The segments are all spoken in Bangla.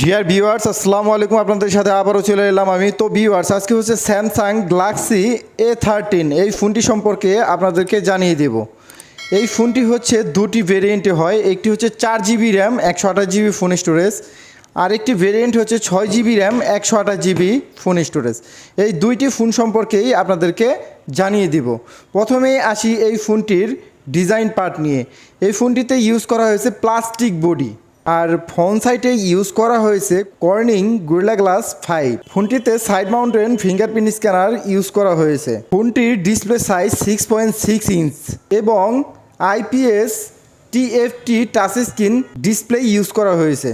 ডিয়ার ভিউয়ার্স আসসালামু আলাইকুম, আপনাদের সাথে আবারও চলে এলাম আমি। তো ভিউয়ার্স, আজকে হচ্ছে স্যামসাং গ্যালাক্সি A13 এই ফোনটি সম্পর্কে আপনাদেরকে জানিয়ে দেব। এই ফোনটি হচ্ছে দুটি ভেরিয়েন্টে হয়, একটি হচ্ছে 4GB RAM 128GB phone storage, আর একটি ভেরিয়েন্ট হচ্ছে 6GB RAM 128GB phone storage. এই দুইটি ফোন সম্পর্কেই আপনাদেরকে জানিয়ে দিব। প্রথমেই আসি এই ফোনটির ডিজাইন পার্ট নিয়ে। এই ফোনটিতে ইউজ করা হয়েছে প্লাস্টিক বডি, আর ফ্রন্ট সাইডে ইউজ করা হয়েছে কর্নিং গোরিলা গ্লাস 5। ফোনটিতে side mounted fingerprint scanner use করা হয়েছে। ফোনটির ডিসপ্লে সাইজ 6.6 ইঞ্চ এবং IPS TFT touch screen display use করা হয়েছে।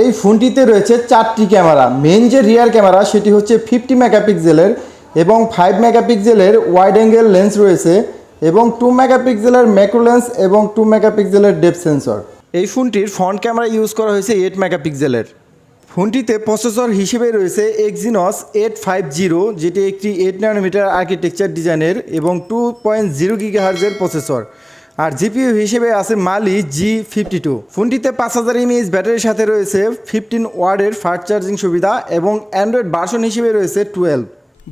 এই ফোনটিতে রয়েছে 4টি ক্যামেরা। মেন যে রিয়ার ক্যামেরা সেটি হচ্ছে 50 মেগাপিক্সেলের এবং 5 মেগাপিক্সেলের ওয়াইড অ্যাঙ্গেল লেন্স রয়েছে এবং 2 মেগাপিক্সেলের ম্যাক্রো লেন্স এবং 2 মেগাপিক্সেলের ডেপথ সেন্সর। এই ফোনটির ফ্রন্ট ক্যামেরা ইউজ করা হয়েছে 8 মেগাপিক্সেলের। ফোনটিতে প্রসেসর হিসেবে রয়েছে Exynos 850, যেটি একটি 8 ন্যানোমিটার আর্কিটেকচার ডিজাইনের এবং 2.0 গিগাহার্জের প্রসেসর। আর জিপিইউ হিসেবে আছে Mali-G52। ফোনটিতে 5000 mAh ব্যাটারির সাথে রয়েছে 15 ওয়াটের ফাস্ট চার্জিং সুবিধা এবং অ্যান্ড্রয়েড ভার্সন হিসেবে রয়েছে 12।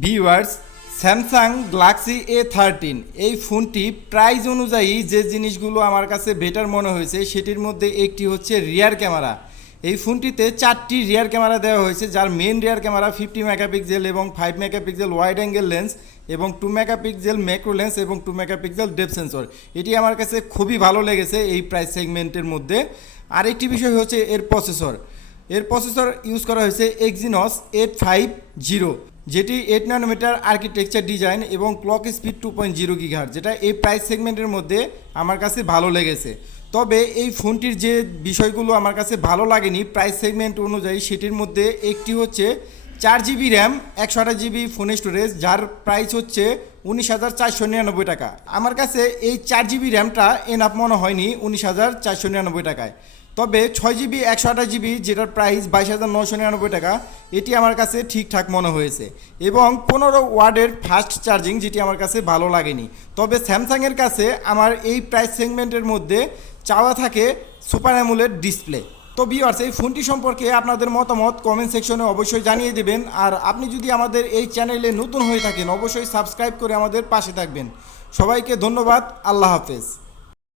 ভিউয়ার্স, স্যামসাং গ্যালাক্সি A13 এই ফোনটি প্রাইস অনুযায়ী যে জিনিসগুলো আমার কাছে বেটার মনে হয়েছে সেটির মধ্যে একটি হচ্ছে রিয়ার ক্যামেরা। এই ফোনটিতে 4টি রিয়ার ক্যামেরা দেওয়া হয়েছে, যার মেন রিয়ার ক্যামেরা 50 মেগাপিক্সেল এবং 5 মেগাপিক্সেল ওয়াইড অ্যাঙ্গেল লেন্স এবং 2 মেগাপিক্সেল ম্যাক্রো লেন্স এবং 2 মেগাপিক্সেল ডেপথ সেন্সর। এটি আমার কাছে খুবই ভালো লেগেছে এই প্রাইস সেগমেন্টের মধ্যে। আরেকটি বিষয় হচ্ছে এর প্রসেসর ইউজ করা হয়েছে Exynos 850, যেটি 8 ন্যানোমিটার আর্কিটেকচার ডিজাইন এবং ক্লক স্পিড 2.0 গিগাহার্জ, যেটা এই প্রাইস সেগমেন্টের মধ্যে আমার কাছে ভালো লেগেছে। তবে এই ফোনটির যে বিষয়গুলো আমার কাছে ভালো লাগেনি প্রাইস সেগমেন্ট অনুযায়ী, সেটির মধ্যে একটি হচ্ছে 4GB RAM 128GB phone storage, যার প্রাইস হচ্ছে 19,499 টাকা। আমার কাছে এই 4GB র্যামটা এনাফ মনে হয়নি 19,499 টাকায়। তবে 6GB 128GB যেটার প্রাইস 22,999 টাকা, এটি আমার কাছে ঠিকঠাক মনে হয়েছে এবং 15 ওয়াটের ফাস্ট চার্জিং, যেটি আমার কাছে ভালো লাগেনি। তবে স্যামসাংয়ের কাছে আমার এই প্রাইস সেগমেন্টের মধ্যে চাওয়া থাকে সুপার অ্যামোলেড ডিসপ্লে। তো ভিউয়ার্স, এই ফোনটি সম্পর্কে আপনাদের মতামত কমেন্ট সেকশনে অবশ্যই জানিয়ে দেবেন। আর আপনি যদি আমাদের এই চ্যানেলে নতুন হয়ে থাকেন অবশ্যই সাবস্ক্রাইব করে আমাদের পাশে থাকবেন। সবাইকে ধন্যবাদ। আল্লাহ হাফেজ।